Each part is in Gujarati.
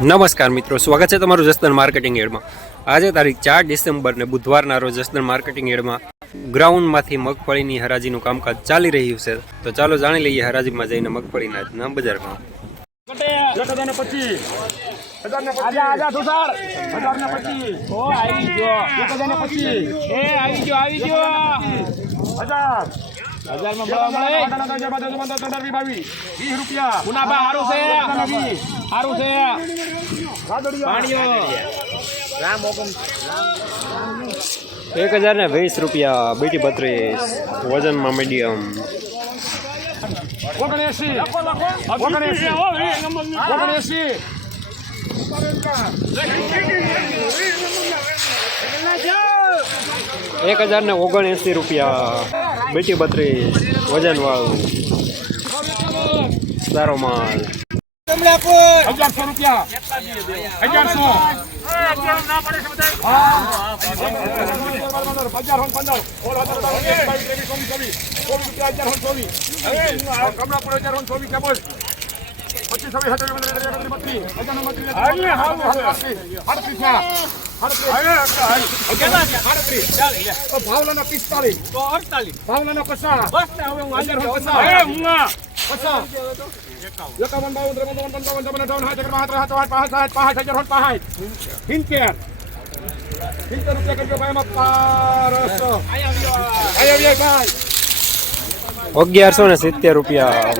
નમસ્કાર મિત્રો, સ્વાગત છે તમારું જસદણ માર્કેટિંગ એડમાં। આજે તારીખ 4 ડિસેમ્બર ને બુધવારના રોજ જસદણ માર્કેટિંગ એડમાં ગ્રાઉન્ડમાંથી મગફળીની હરાજીનું કામકાજ ચાલી રહ્યું છે। તો ચાલો જાણી લઈએ હરાજીમાં જઈને મગફળીના આજના બજારમાં। ₹1020 બીટી 32 વજનમાં મીડિયમ। ₹1079 બીટી 32 વજન વાળું સારો માલ। ₹1100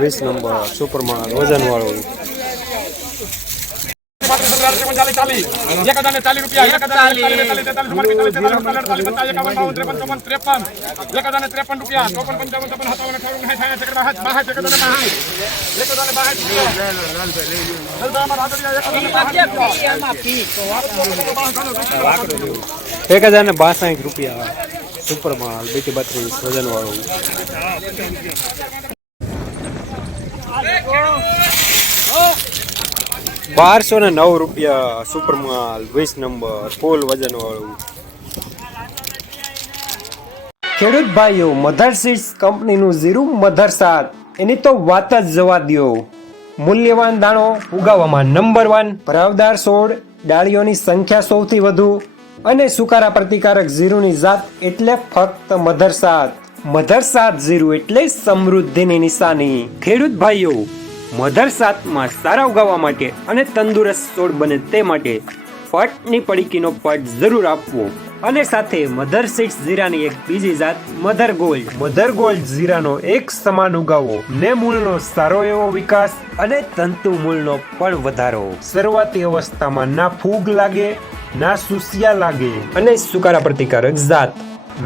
₹20 નંબર સુપર માલ વજન વાળું। ₹1062 સુપર માલ બીટી 32 વજન વાળું। ₹1209 સુપર માલ 20 નંબર ફૂલ વજન વાળું। ખેડૂત ભાઈઓ, મધર સીડ્સ કંપનીનું જીરું મધર 7 એની તો વાત જ જવા દો। મૂલ્યવાન દાણો ઉગાવવામાં નંબર 1, ભરાવદાર છોડ, ડાળીઓની સંખ્યા સૌથી વધુ અને સુકારા પ્રતિકારક જીરુની જાત એટલે ફક્ત મધર 7। મધર 7 જીરું એટલે સમૃદ્ધિની નિશાની। ખેડૂત ભાઈઓ, મધર 7માં સારા ઉગાવવા માટે અને તંદુરસ્ત છોડ બને તે માટે ફટની પડીકીનો પટ જરૂર આપવો અને સાથે મધર સીડ્સ જીરાની એક બીજી જાત મધર ગોલ્ડ। મધર ગોલ્ડ જીરાનો એક સમાન ઉગાવો ને મૂળનો સારો એવો વિકાસ અને તંતુ મૂળનો પણ વધારો। શરૂઆતી અવસ્થામાં ના ફૂગ લાગે ના સુસિયા લાગે અને સુકારા પ્રતિકારક જાત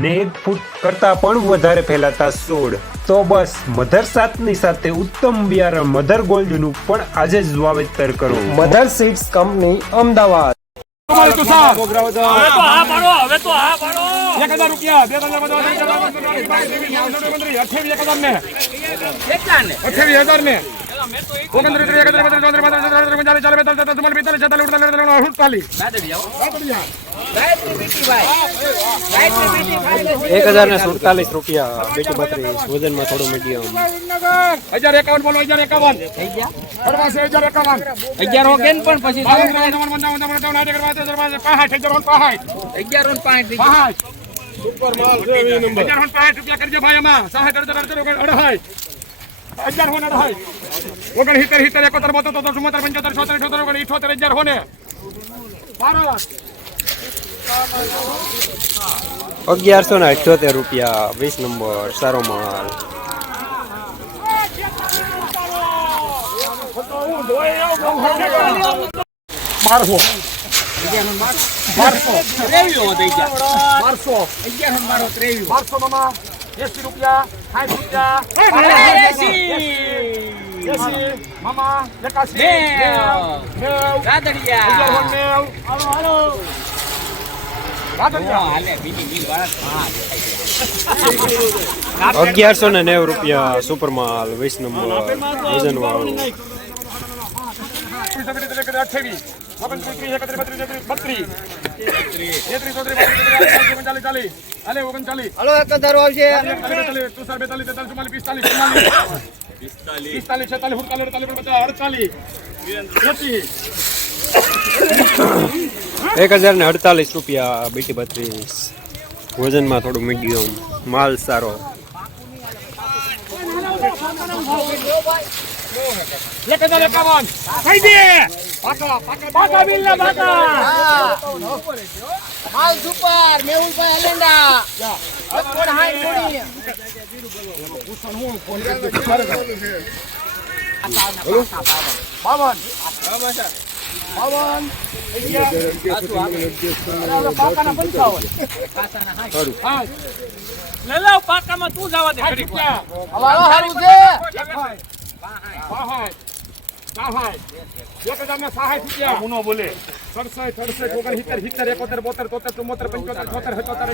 ને 1 ફૂટ કરતા પણ વધારે ફેલાતા છોડ। તો બસ મધર 7ની સાથે ઉત્તમ બિયારણ મધર ગોલ્ડ નું પણ આજે જ વાવેતર કરો। Mother Seeds company, Ahmedabad. ₹1047 BT 32 વજનમાં થોડું મીડિયમ। 1051 બોલો, 1051 થઈ ગયા 1051 11 કેન પણ પછી સુપર માલ નંબર 1065 રૂપિયા કરજો ભાઈ આમાં 60 ₹1178 20 નંબર સારો માલ। ₹1190 સુપર માલ 20 નંબર વજન વાળું। ₹1190 1048 રૂપિયા બીટી 32, વજનમાં થોડું મીડિયમ, માલ સારો. 1051 થઈ દે પાકા બિલ ના પાકા માલ સુપર મેહુલભાઈ એલેન્ડા કોણ હાઈ કોણી બાવન પાકાના 55 લે લે પાકામાં તું જવા દે ઘડી હવાલો હારું છે મુનો બોલે 67 68 71 72 73 74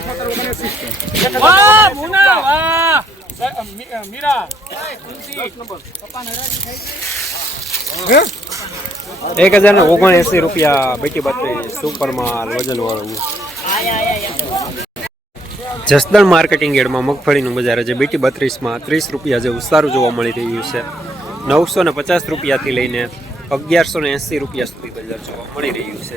75 વાહ મુના વાહ મીરા 1079 રૂપિયા બીટી 32, સુપર માલ, વજન વાળું. જસદણ માર્કેટિંગ યાર્ડમાં મગફળીનું બજાર છે. બીટી 32માં 30 રૂપિયા જેવું સારું જોવા મળી રહ્યું છે. 950 રૂપિયાથી લઈને 1180 રૂપિયા સુધી બજાર જોવા મળી રહ્યું છે.